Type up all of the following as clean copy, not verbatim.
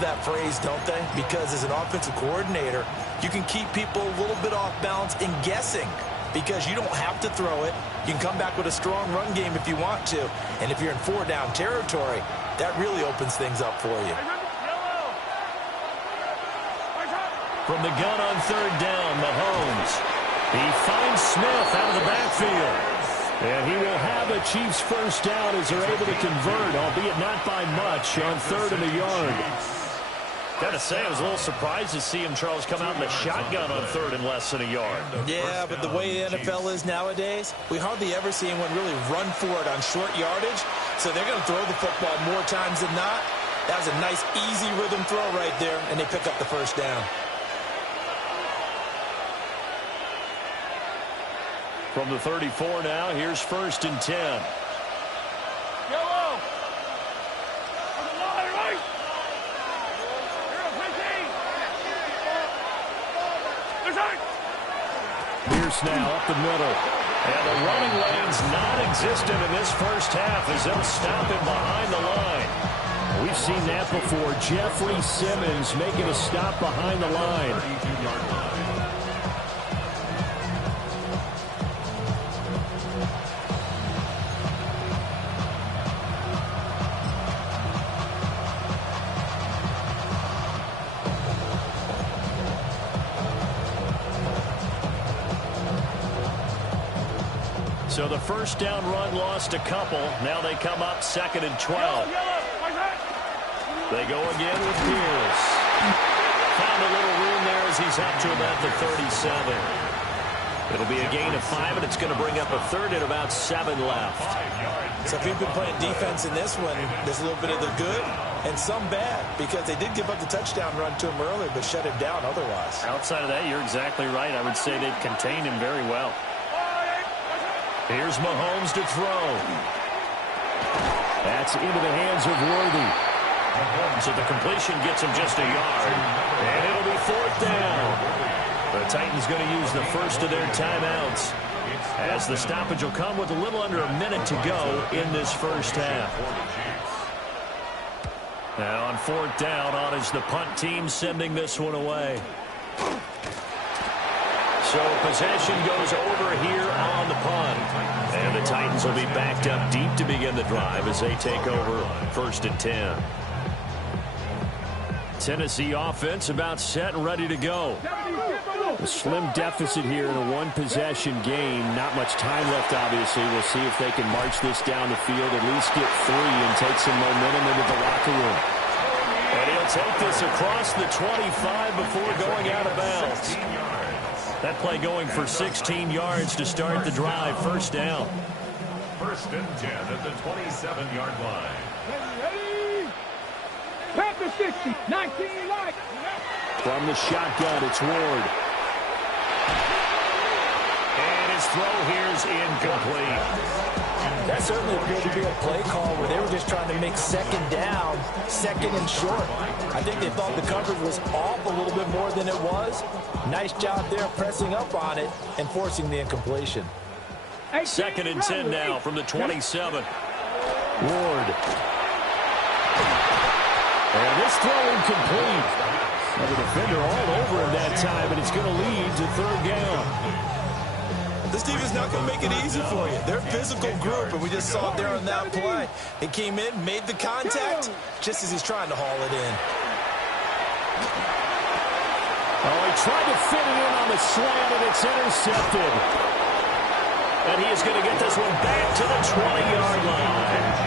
that phrase, don't they? Because as an offensive coordinator, you can keep people a little bit off balance and guessing because you don't have to throw it. You can come back with a strong run game if you want to. And if you're in 4-down territory, that really opens things up for you. From the gun on 3rd down, Mahomes. He finds Smith out of the backfield. And he will have a Chiefs first down as they're able to convert, albeit not by much, on 3rd and a yard. Got to say, I was a little surprised to see him, Charles, come out in the shotgun on 3rd and less than a yard. Yeah, but the way the NFL is nowadays, we hardly ever see anyone really run for it on short yardage. So they're going to throw the football more times than not. That was a nice, easy rhythm throw right there, and they pick up the first down. From the 34 now, here's 1st and 10. Pierce now up the middle. And the running lane's non-existent in this first half as they'll stop him behind the line. We've seen that before. Jeffrey Simmons making a stop behind the line. So the first down run lost a couple. Now they come up 2nd and 12. They go again with Pierce. Found a little room there as he's up to about the 37. It'll be a gain of 5, and it's going to bring up a 3rd and about 7 left. So if you've been playing defense in this one, there's a little bit of the good and some bad because they did give up the touchdown run to him earlier but shut him down otherwise. Outside of that, you're exactly right. I would say they've contained him very well. Here's Mahomes to throw. That's into the hands of Worthy. So the completion gets him just a yard. And it'll be 4th down. The Titans going to use the first of their timeouts, as the stoppage will come with a little under a minute to go in this first half. Now on 4th down, on is the punt team sending this one away. So possession goes over here on the punt. And the Titans will be backed up deep to begin the drive as they take over 1st and 10. Tennessee offense about set and ready to go. A slim deficit here in a one-possession game. Not much time left, obviously. We'll see if they can march this down the field, at least get 3 and take some momentum into the locker room. And he'll take this across the 25 before going out of bounds. That play going for 16 yards to start the drive. First down. 1st and 10 at the 27-yard line. Ready? Back to 60. 19 right. From the shotgun, it's Ward. And his throw here's incomplete. That certainly appeared to be a play call where they were just trying to make 2nd down, 2nd and short. I think they thought the coverage was off a little bit more than it was. Nice job there pressing up on it and forcing the incompletion. 2nd and 10 now from the 27. Ward. And this throw incomplete. The defender all over him that time, and it's going to lead to 3rd down. This team is not going to make it easy for you. They're a physical group, and we just saw it there on that play. He came in, made the contact, just as he's trying to haul it in. Oh, he tried to fit it in on the slant, and it's intercepted. And he is going to get this one back to the 20-yard line.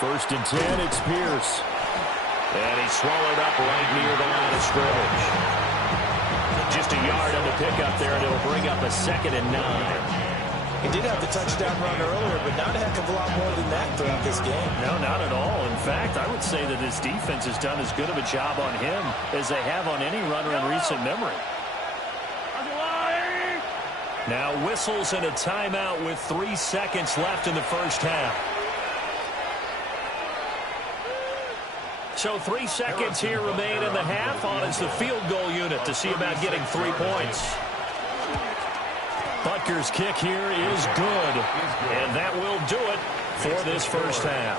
First and 10, it's Pierce. And he's swallowed up right near the line of scrimmage. Just a yard on the pickup there, and it'll bring up a 2nd and 9. He did have the touchdown run earlier, but not a heck of a lot more than that throughout this game. No, not at all. In fact, I would say that his defense has done as good of a job on him as they have on any runner in recent memory. Now whistles and a timeout with 3 seconds left in the first half. So 3 seconds here remain in the half on as the field goal unit to see about getting 3 points. Butker's kick here is good, and that will do it for this first half.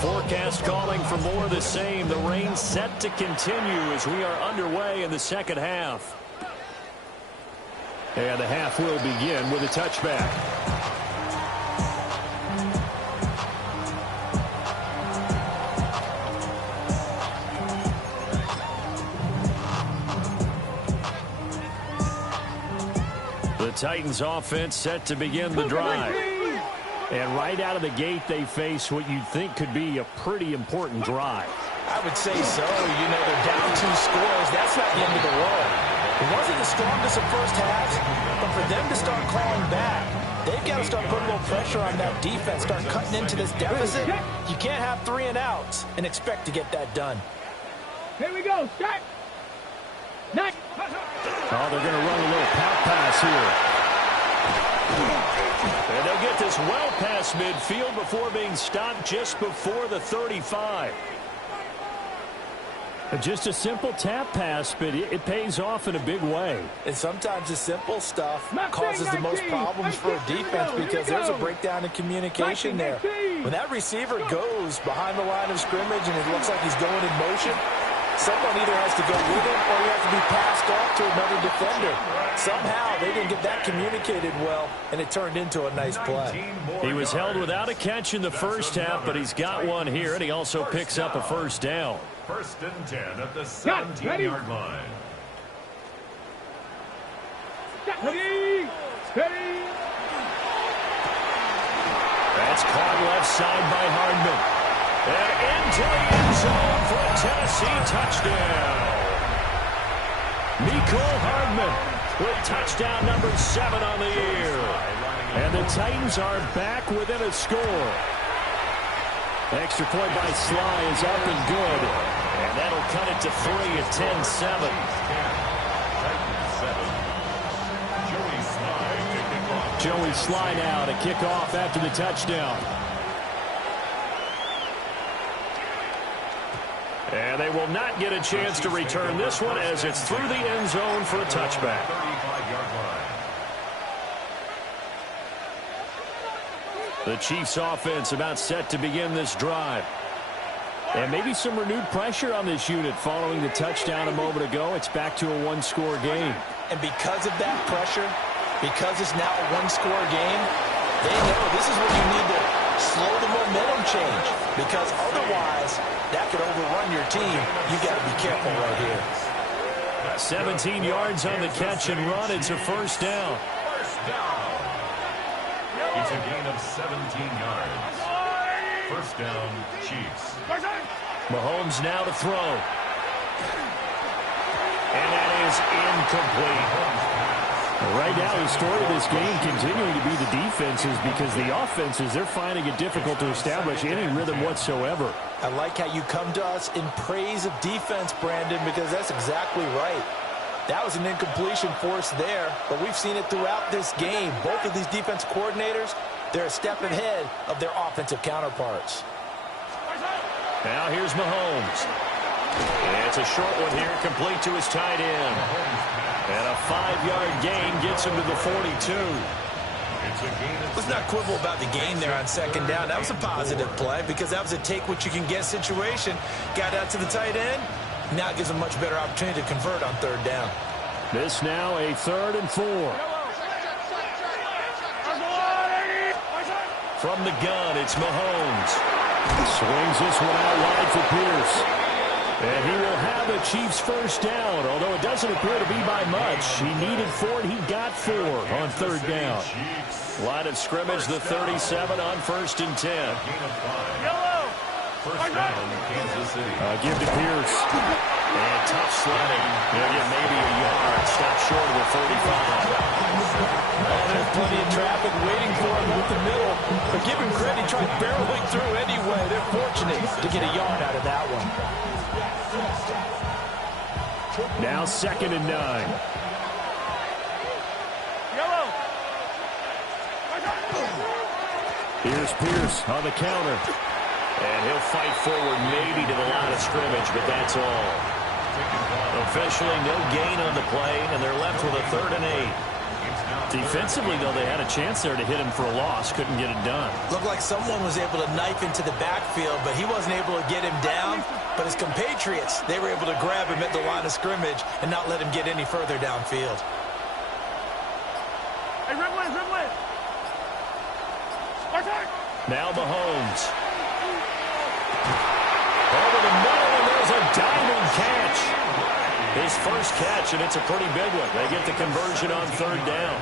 Forecast calling for more of the same. The rain set to continue as we are underway in the second half. And the half will begin with a touchback. The Titans offense set to begin the drive. And right out of the gate, they face what you'd think could be a pretty important drive. I would say so. You know, they're down 2 scores. That's not the end of the world. It wasn't the strongest of first halves, but for them to start clawing back, they've got to start putting a little pressure on that defense, start cutting into this deficit. You can't have 3 and outs and expect to get that done. Here we go. Start. Oh, they're going to run a little pop pass here. And they'll get this well past midfield before being stopped just before the 35. Just a simple tap pass, but it pays off in a big way. And sometimes the simple stuff causes the most problems for a defense because there's a breakdown in communication there. When that receiver goes behind the line of scrimmage and it looks like he's going in motion, someone either has to go with him or he has to be passed off to another defender. Somehow they didn't get that communicated well, and it turned into a nice play. He was held without a catch in the first half, but he's got one here, and he also picks up a first down. 1st and 10 at the 17-yard line. Ready. Ready. That's caught left side by Hardman. And into the end zone for a Tennessee touchdown. Mecole Hardman with touchdown number 7 on the year. And the Titans are back within a score. Extra point by Sly is up and good. And that'll cut it to 3 at 10-7. Joey Sly now to kick off after the touchdown. And they will not get a chance to return this one as it's through the end zone for a touchback. The Chiefs offense about set to begin this drive. And maybe some renewed pressure on this unit following the touchdown a moment ago. It's back to a 1-score game. And because of that pressure, because it's now a 1-score game, they know this is where you need to slow the momentum change. Because otherwise, that could overrun your team. You got to be careful right here. 17 yards on the catch and run. It's a first down. It's a gain of 17 yards. First down, Chiefs. Mahomes now to throw. And that is incomplete. Right now, the story of this game continuing to be the defenses because the offenses, they're finding it difficult to establish any rhythm whatsoever. I like how you come to us in praise of defense, Brandon, because that's exactly right. That was an incompletion force there, but we've seen it throughout this game. Both of these defense coordinators, they're a step ahead of their offensive counterparts. Now here's Mahomes. And it's a short one here, complete to his tight end. And a 5-yard gain gets him to the 42. Let's not quibble about the gain there on second down. That was a positive play because that was a take-what-you-can-get situation. Got out to the tight end. Now it gives them much better opportunity to convert on third down. This now a 3rd and 4. From the gun, it's Mahomes. Swings this one out wide for Pierce. And he will have a Chiefs first down, although it doesn't appear to be by much. He needed 4, and he got 4 on third down. Line of scrimmage, the 37 on 1st and 10. First down, Kansas City. Give to Pierce. And tough sledding. He'll get maybe a yard. Stop short of the 35. There's plenty of traffic waiting for him up the middle. But give him credit, he tried barreling through anyway. They're fortunate to get a yard out of that one. Now 2nd and 9. Here's Pierce on the counter. And he'll fight forward maybe to the line of scrimmage, but that's all. Officially, no gain on the play, and they're left with a 3rd and 8. Defensively, though, they had a chance there to hit him for a loss. Couldn't get it done. Looked like someone was able to knife into the backfield, but he wasn't able to get him down. But his compatriots, they were able to grab him at the line of scrimmage and not let him get any further downfield. Hey, Ridley! Now Mahomes. Over the middle, and there's a diamond catch. His first catch, and it's a pretty big one. They get the conversion on 3rd down.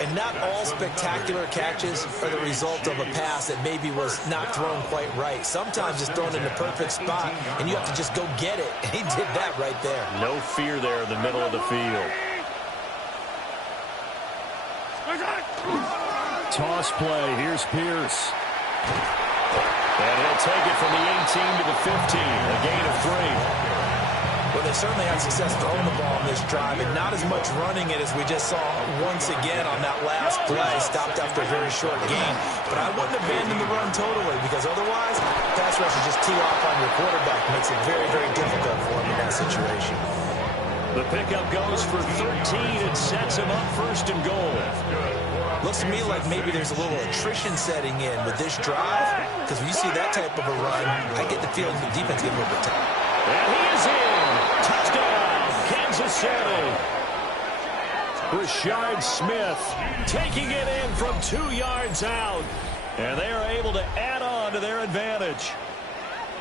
And not all spectacular catches are the result of a pass that maybe was not thrown quite right. Sometimes it's thrown in the perfect spot, and you have to just go get it. And he did that right there. No fear there in the middle of the field. Toss play. Here's Pierce. And he'll take it from the 18 to the 15. A gain of 3. Well, they certainly had success throwing the ball on this drive, and not as much running it as we just saw once again on that last play. Stopped after a very short gain. But I wouldn't abandon the run totally, because otherwise, pass rush will just tee off on your quarterback. Makes it very, very difficult for him in that situation. The pickup goes for 13 and sets him up 1st and goal. Looks to me like maybe there's a little attrition setting in with this drive, because when you see that type of a run, I get the feeling the defense gets a little bit tight. And he is in. Touchdown, Kansas City. Rashard Smith taking it in from 2 yards out. And they are able to add on to their advantage.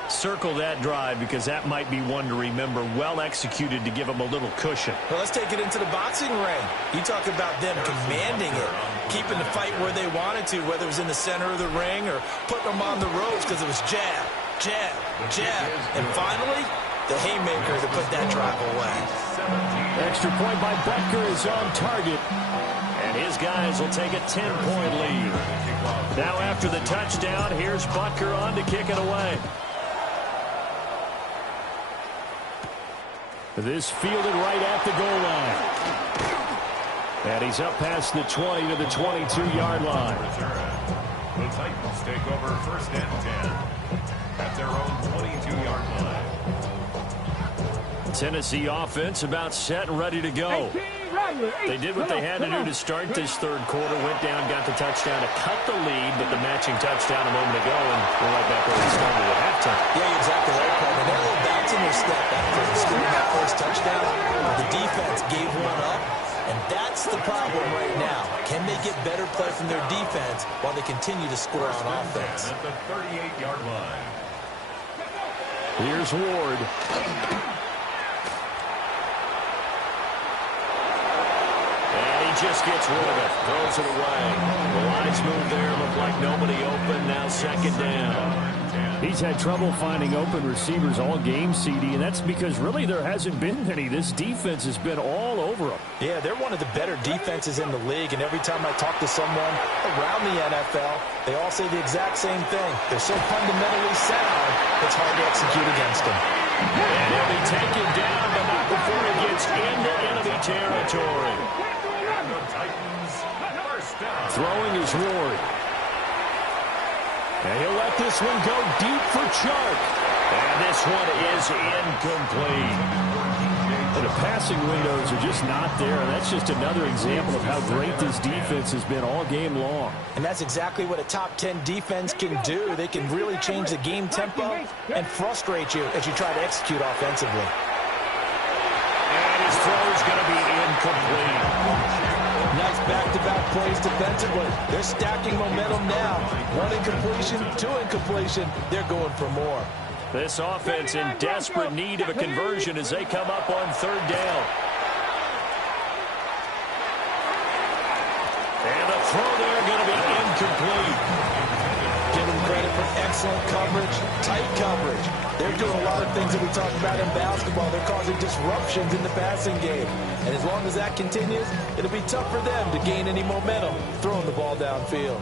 Circle that drive, because that might be one to remember. Well executed to give them a little cushion. Well, let's take it into the boxing ring. You talk about them commanding it, keeping the fight where they wanted to, whether it was in the center of the ring or putting them on the ropes, because it was jab, jab, jab. And finally, the haymaker to put that drive away. Extra point by Butker is on target. And his guys will take a 10-point lead. Now after the touchdown, here's Butker on to kick it away. This fielded right at the goal line. And he's up past the 20 to the 22-yard line. The Titans take over 1st and 10 at their own 22-yard line. Tennessee offense about set and ready to go. They did what they had to do to start this 3rd quarter. Went down, got the touchdown to cut the lead, but the matching touchdown a moment ago, and we're right back where we started at halftime. Yeah, exactly right, Paul. And they're a little bounced in their step after scoring that first touchdown. The defense gave one up, and that's the problem right now. Can they get better play from their defense while they continue to score on offense? At the 38-yard line. Here's Ward. Just gets rid of it, throws it away. The lines move there, look like nobody open, now 2nd down. He's had trouble finding open receivers all game, CD, and that's because really there hasn't been any. This defense has been all over them. Yeah, they're one of the better defenses in the league, and every time I talk to someone around the NFL, they all say the exact same thing. They're so fundamentally sound, it's hard to execute against them. And he'll be taken down, but not before he gets into enemy territory. Throwing is Ward. And he'll let this one go deep for Chark. And this one is incomplete. And the passing windows are just not there. And that's just another example of how great this defense has been all game long. And that's exactly what a top 10 defense can do. They can really change the game tempo and frustrate you as you try to execute offensively. And his throw is going to be incomplete. Nice back-to-back plays defensively. They're stacking momentum now. One incompletion, two incompletion. They're going for more. This offense in desperate need of a conversion as they come up on third down. And the throw there going to be incomplete. Give them credit for excellent coverage, tight coverage. They're doing a lot of things that we talked about in basketball. They're causing disruptions in the passing game. And as long as that continues, it'll be tough for them to gain any momentum throwing the ball downfield.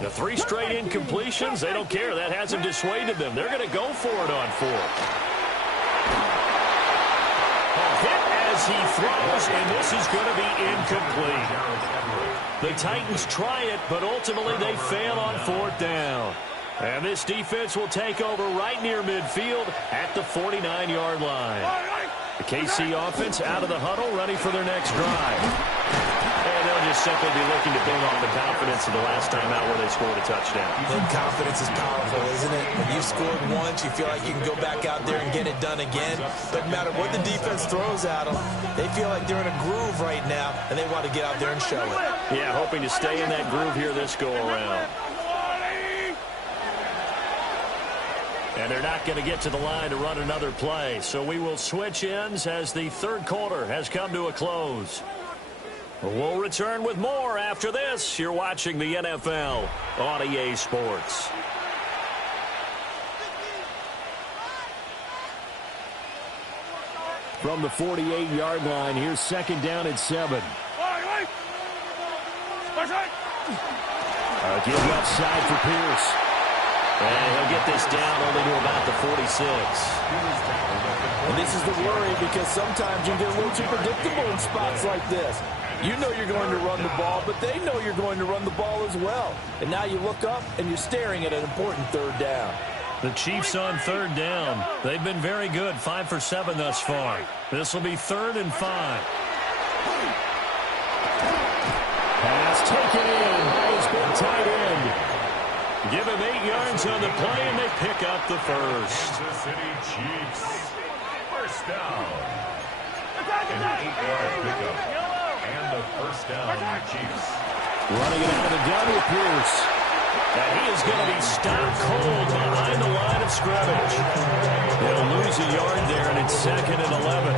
The 3 straight incompletions, they don't care. That hasn't dissuaded them. They're going to go for it on 4th. Hit as he throws, and this is going to be incomplete. The Titans try it, but ultimately they fail on 4th down. And this defense will take over right near midfield at the 49-yard line. The KC offense out of the huddle, ready for their next drive. And they'll just simply be looking to build on the confidence of the last time out where they scored a touchdown. And confidence is powerful, isn't it? When you've scored once, you feel like you can go back out there and get it done again. Doesn't matter what the defense throws at them. They feel like they're in a groove right now, and they want to get out there and show it. Yeah, hoping to stay in that groove here this go-around. And they're not going to get to the line to run another play. So we will switch ends as the third quarter has come to a close. We'll return with more after this. You're watching the NFL on EA Sports. From the 48-yard line, here's second down and 7. Give left side for Pierce. And he'll get this down only to about the 46. And this is the worry because sometimes you get a little too predictable in spots like this. You know you're going to run the ball, but they know you're going to run the ball as well. And now you look up and you're staring at an important third down. The Chiefs on third down. They've been very good, 5 for 7 thus far. This will be 3rd and 5. Pass taken in by his big tight end. Give him 8 yards on the play, and they pick up the first. Kansas City Chiefs. First down. An 8-yard pickup. And the first down, Chiefs. Running it out of the gun with Pierce. And he is going to be stopped cold behind the line of scrimmage. They'll lose a yard there, and it's 2nd and 11.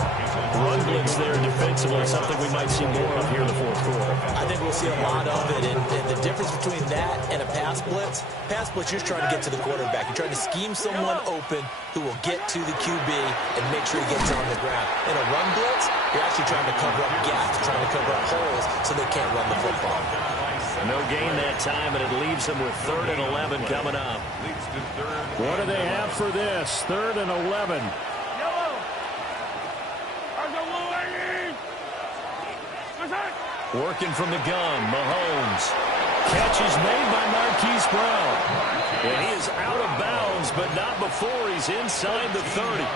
Run blitz there defensively, something we might see more of here in the fourth quarter. I think we'll see a lot of it, and the difference between that and a pass blitz, you're trying to get to the quarterback. You're trying to scheme someone open who will get to the QB and make sure he gets on the ground. In a run blitz, you're actually trying to cover up gaps, trying to cover up holes so they can't run the football. No gain that time, and it leaves them with 3rd and 11 coming up. What do they have for this? 3rd and 11. Working from the gun, Mahomes. Catch is made by Marquise Brown. And he is out of bounds, but not before he's inside the 30.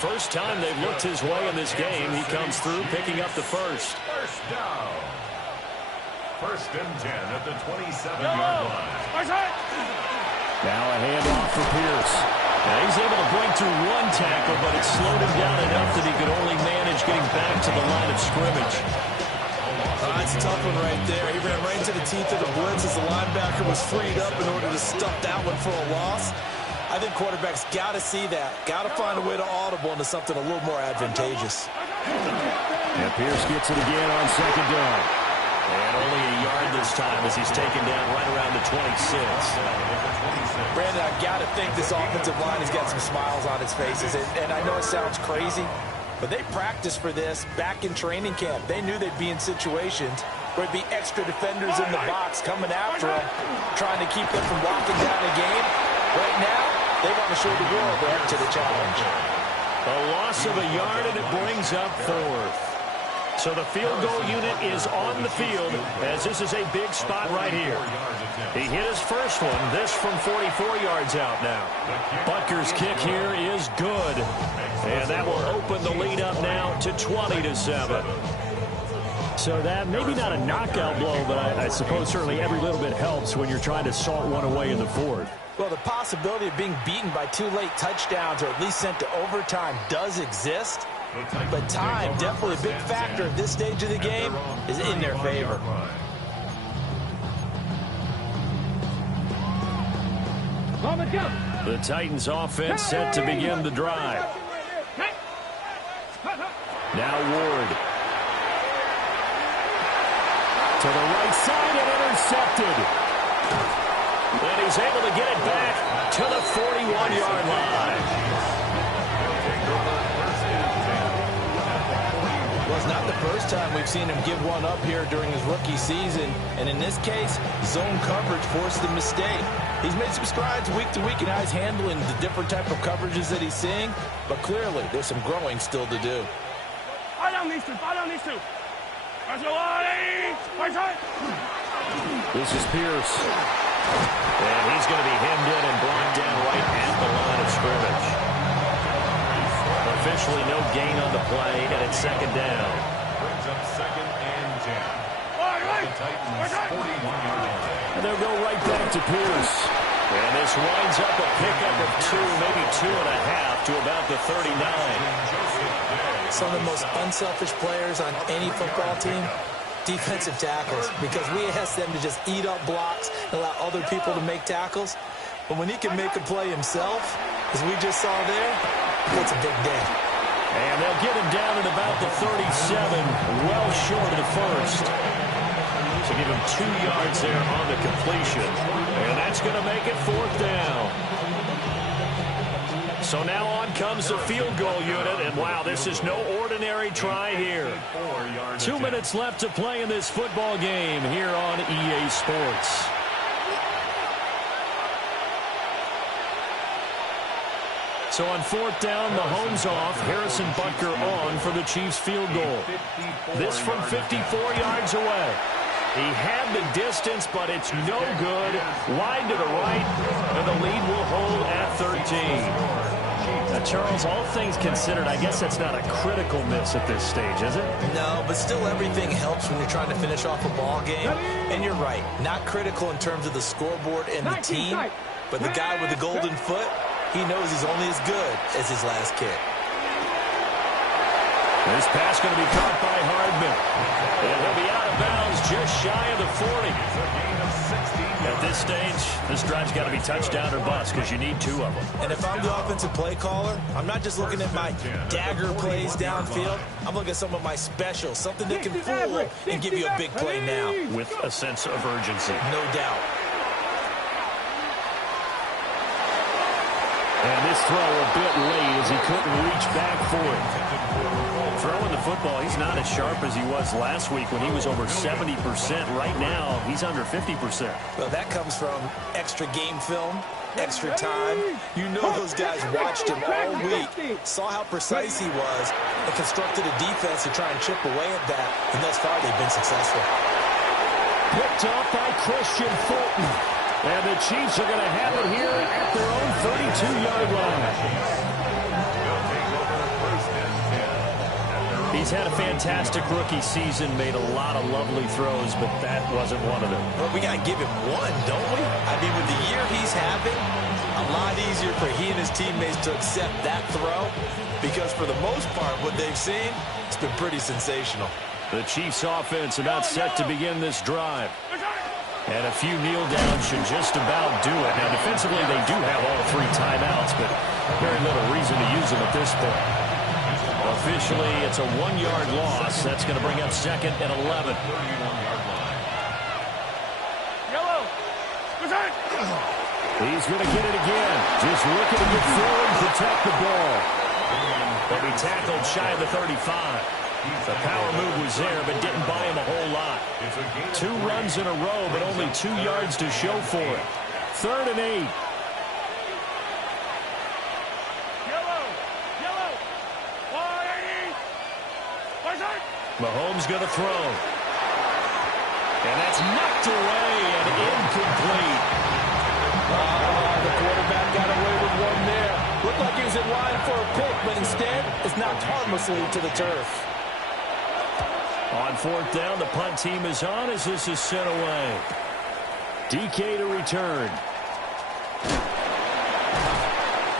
First time they've looked his way in this game. He comes through, picking up the first. First down. 1st and 10 at the 27-yard line. Now a handoff for Pierce. Now he's able to break through one tackle, but it slowed him down enough that he could only manage getting back to the line of scrimmage. That's a tough one right there. He ran right into the teeth of the blitz as the linebacker was freed up in order to stuff that one for a loss. I think quarterbacks got to see that. Got to find a way to audible into something a little more advantageous. And Pierce gets it again on 2nd down. And only a yard this time as he's taken down right around the 26. Brandon, I've got to think this offensive line has got some smiles on its faces. And I know it sounds crazy, but they practiced for this back in training camp. They knew they'd be in situations where it'd be extra defenders in the box coming after them, trying to keep them from locking down a game. Right now, they want to show the world they're up to the challenge. A loss of a yard, and it brings up 4th. So the field goal unit is on the field as this is a big spot right here. He hit his first one, this from 44 yards out now. Butker's kick here is good. And that will open the lead up now to 20-7. So that, maybe not a knockout blow, but I suppose certainly every little bit helps when you're trying to salt one away in the 4th. Well, the possibility of being beaten by 2 late touchdowns or at least sent to overtime does exist. But time, definitely a big factor at this stage of the game, is in their favor. The Titans offense set to begin the drive. Now Ward. To the right side and intercepted. And he's able to get it back to the 41-yard line. Well, it's not the first time we've seen him give one up here during his rookie season. And in this case, zone coverage forced the mistake. He's made some strides week to week in how he's handling the different type of coverages that he's seeing. But clearly, there's some growing still to do. This is Pierce. And he's going to be hemmed in and blocked down right at the line of scrimmage. Officially no gain on the play, and it's second down. Brings up second and 10. The Titans 41-yard line. And they'll go right back to Pierce. And this winds up a pickup of 2, maybe 2.5 to about the 39. Some of the most unselfish players on any football team, defensive tackles, because we ask them to just eat up blocks and allow other people to make tackles. But when he can make a play himself, as we just saw there, it's a big day. And they'll get him down at about the 37, well short of the first. So give him 2 yards there on the completion. And that's going to make it 4th down. So now on comes the field goal unit. And wow, this is no ordinary try here. 2 minutes left to play in this football game here on EA Sports. So on 4th down, Mahomes off, Harrison Butker on for the Chiefs field goal. This from 54 yards away. He had the distance, but it's no good. Wide to the right, and the lead will hold at 13. Now, Charles, all things considered, I guess that's not a critical miss at this stage, is it? No, but still everything helps when you're trying to finish off a ball game. And you're right, not critical in terms of the scoreboard and the team, but the guy with the golden foot, he knows he's only as good as his last kick. This pass going to be caught by Hardman. And he'll be out of bounds just shy of the 40. At this stage, this drive's got to be touchdown or bust because you need 2 of them. And if I'm the offensive play caller, I'm not just looking at my dagger plays downfield. I'm looking at some of my specials, something that can fool and give you a big play now. With a sense of urgency. No doubt. And this throw a bit late as he couldn't reach back for it. Throwing the football, he's not as sharp as he was last week when he was over 70%. Right now, he's under 50%. Well, that comes from extra game film, extra time. You know those guys watched him all week, saw how precise he was, and constructed a defense to try and chip away at that. And thus far, they've been successful. Picked off by Christian Fulton. And the Chiefs are going to have it here at their own 32-yard line. He's had a fantastic rookie season, made a lot of lovely throws, but that wasn't one of them. Well, we got to give him one, don't we? I mean, with the year he's having, a lot easier for he and his teammates to accept that throw because for the most part, what they've seen, it's been pretty sensational. The Chiefs offense about set to begin this drive. And a few kneel downs should just about do it. Now, defensively, they do have all 3 timeouts, but very little reason to use them at this point. Officially, it's a 1-yard loss. That's going to bring up 2nd and 11. He's going to get it again. Just looking to get forward and protect the ball. They'll be tackled shy of the 35. The power move was there, but didn't buy him a whole lot. 2 runs in a row, but only 2 yards to show for it. 3rd and 8. Mahomes going to throw. And that's knocked away and incomplete. The quarterback got away with one there. Looked like he was in line for a pick, but instead, it's knocked harmlessly to the turf. On 4th down, the punt team is on as this is sent away. DK to return.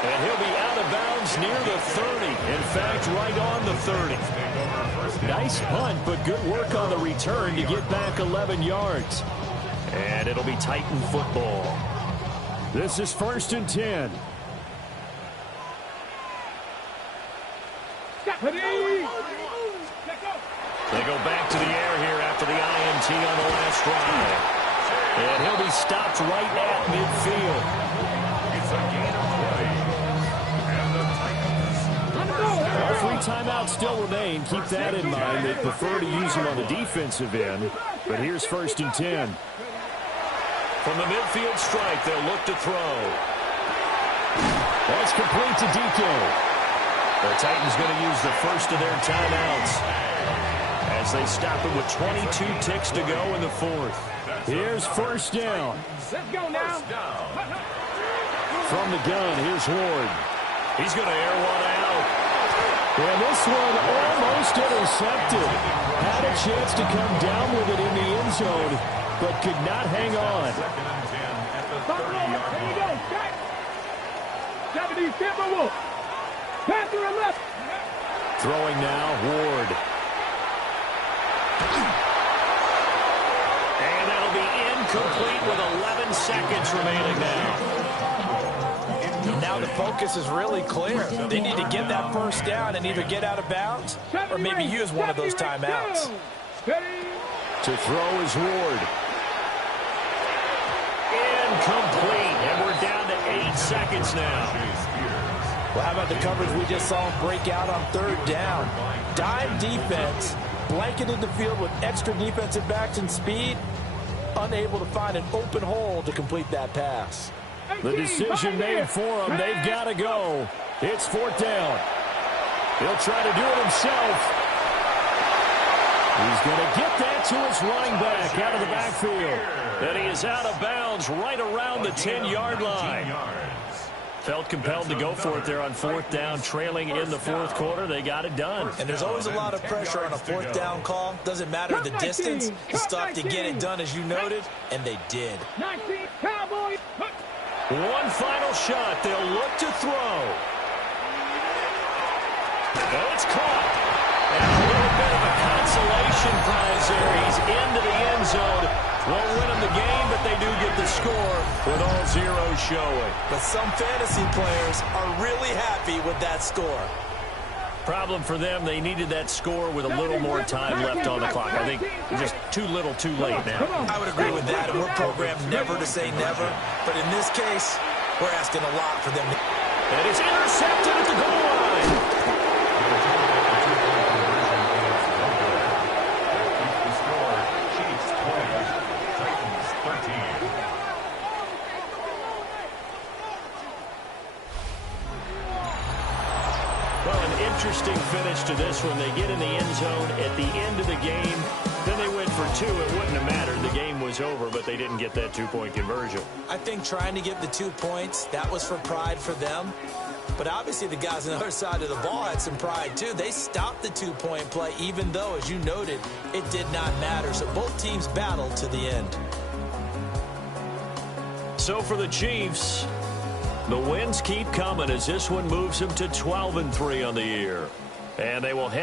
And he'll be out of bounds near the 30. In fact, right on the 30. Nice punt, but good work on the return to get back 11 yards. And it'll be Titan football. This is 1st and 10. They go back to the air here after the INT on the last drive. And he'll be stopped right at midfield. It's a gain of 20. And the Titans. All 3 timeouts still remain. Keep that in mind. They prefer to use them on the defensive end. But here's 1st and 10. From the midfield strike, they'll look to throw. That's complete to DK. The Titans going to use the first of their timeouts as they stop it with 22 ticks to go in the 4th. Here's 1st down. Let's go now. From the gun, here's Ward. He's going to air one out. And this one almost intercepted. Had a chance to come down with it in the end zone, but could not hang on. 2nd and 10 at the 30-yard Here we line. go. Shot. Japanese Timberwolf. Pass to the left. Throwing now, Ward. And that'll be incomplete with 11 seconds remaining now. Now the focus is really clear. They need to get that 1st down and either get out of bounds or maybe use one of those timeouts. To throw is Ward. Incomplete. And we're down to 8 seconds now. Well, how about the coverage we just saw him break out on 3rd down? Dime defense, blanketed the field with extra defensive backs and speed, unable to find an open hole to complete that pass. The decision made for them. They've got to go. It's 4th down. He'll try to do it himself. He's going to get that to his running back out of the backfield. And he is out of bounds right around the 10-yard line. Felt compelled to go for it there on 4th down, trailing in the 4th quarter. They got it done. And there's always a lot of pressure on a 4th down call. Doesn't matter the distance. You still have to get it done, as you noted, and they did. 19 Cowboys. One final shot. They'll look to throw. And it's caught. And a little bit of a consolation prize there. He's into the end zone. Won't win them the game, but they do get the score with all zeros showing. But some fantasy players are really happy with that score. Problem for them, they needed that score with a little more time left on the clock. I think just too little too late now. I would agree with that, and we're programmed never to say never. But in this case, we're asking a lot for them. And it's intercepted at the goal line. The score, Chiefs 20, Titans 13. Well, an interesting finish to this one. They get in the end zone at the end of the game. Then they went for 2. It wouldn't have mattered. The game was over, but they didn't get that 2-point conversion. I think trying to get the 2 points, that was for pride for them. But obviously the guys on the other side of the ball had some pride too. They stopped the 2-point play, even though, as you noted, it did not matter. So both teams battled to the end. So for the Chiefs, the wins keep coming as this one moves them to 12-3 on the year. And they will head